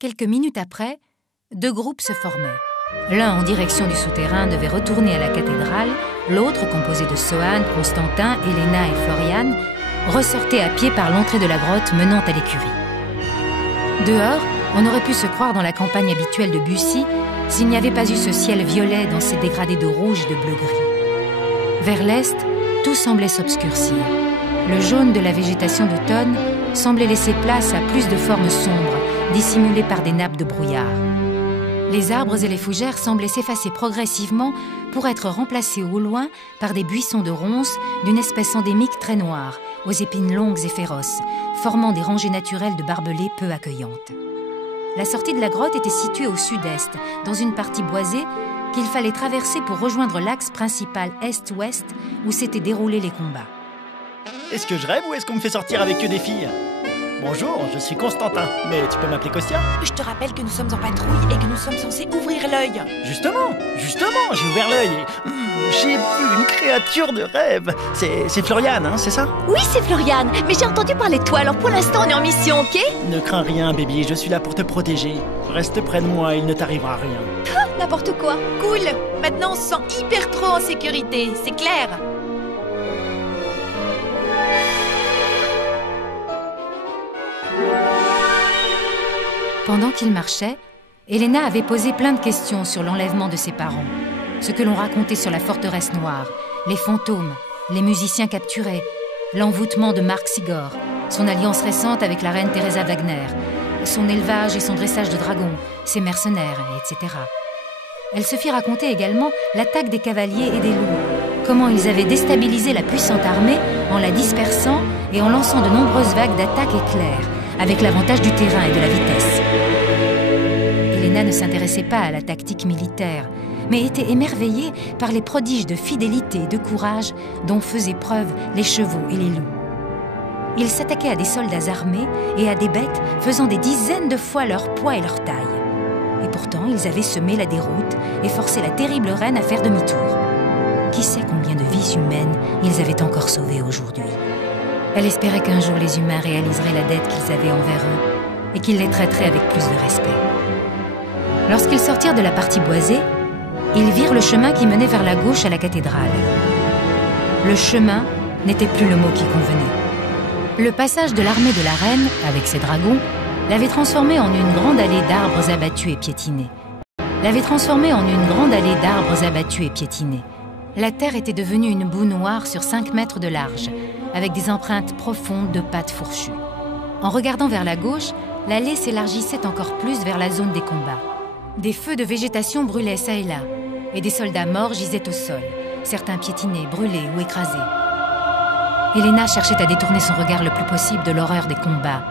Quelques minutes après, deux groupes se formaient. L'un en direction du souterrain devait retourner à la cathédrale, l'autre, composé de Soane, Constantin, Helena et Floriane, ressortait à pied par l'entrée de la grotte menant à l'écurie. Dehors, on aurait pu se croire dans la campagne habituelle de Bussy s'il n'y avait pas eu ce ciel violet dans ses dégradés de rouge et de bleu-gris. Vers l'est, tout semblait s'obscurcir. Le jaune de la végétation d'automne semblait laisser place à plus de formes sombres, dissimulées par des nappes de brouillard. Les arbres et les fougères semblaient s'effacer progressivement pour être remplacés au loin par des buissons de ronces d'une espèce endémique très noire, aux épines longues et féroces, formant des rangées naturelles de barbelés peu accueillantes. La sortie de la grotte était située au sud-est, dans une partie boisée qu'il fallait traverser pour rejoindre l'axe principal est-ouest où s'étaient déroulés les combats. Est-ce que je rêve ou est-ce qu'on me fait sortir avec que des filles? Bonjour, je suis Constantin, mais tu peux m'appeler Kostia? Je te rappelle que nous sommes en patrouille et que nous sommes censés ouvrir l'œil. Justement, j'ai ouvert l'œil et j'ai vu une créature de rêve. C'est Floriane, hein, c'est ça? Oui, c'est Floriane, mais j'ai entendu parler de toi, alors pour l'instant on est en mission, ok? Ne crains rien, baby, je suis là pour te protéger. Reste près de moi, il ne t'arrivera rien. N'importe quoi. Cool. Maintenant on se sent hyper trop en sécurité, c'est clair. Pendant qu'il marchait, Helena avait posé plein de questions sur l'enlèvement de ses parents, ce que l'on racontait sur la forteresse noire, les fantômes, les musiciens capturés, l'envoûtement de Marc Sigor, son alliance récente avec la reine Teresa Wagner, son élevage et son dressage de dragons, ses mercenaires, etc. Elle se fit raconter également l'attaque des cavaliers et des loups, comment ils avaient déstabilisé la puissante armée en la dispersant et en lançant de nombreuses vagues d'attaques éclairs, avec l'avantage du terrain et de la vitesse. Helena ne s'intéressait pas à la tactique militaire, mais était émerveillée par les prodiges de fidélité et de courage dont faisaient preuve les chevaux et les loups. Ils s'attaquaient à des soldats armés et à des bêtes faisant des dizaines de fois leur poids et leur taille. Et pourtant, ils avaient semé la déroute et forcé la terrible reine à faire demi-tour. Qui sait combien de vies humaines ils avaient encore sauvées aujourd'hui? Elle espérait qu'un jour les humains réaliseraient la dette qu'ils avaient envers eux et qu'ils les traiteraient avec plus de respect. Lorsqu'ils sortirent de la partie boisée, ils virent le chemin qui menait vers la gauche à la cathédrale. Le chemin n'était plus le mot qui convenait. Le passage de l'armée de la reine, avec ses dragons, l'avait transformé en une grande allée d'arbres abattus et piétinés. La terre était devenue une boue noire sur 5 mètres de large, avec des empreintes profondes de pattes fourchues. En regardant vers la gauche, l'allée s'élargissait encore plus vers la zone des combats. Des feux de végétation brûlaient çà et là, et des soldats morts gisaient au sol, certains piétinés, brûlés ou écrasés. Helena cherchait à détourner son regard le plus possible de l'horreur des combats,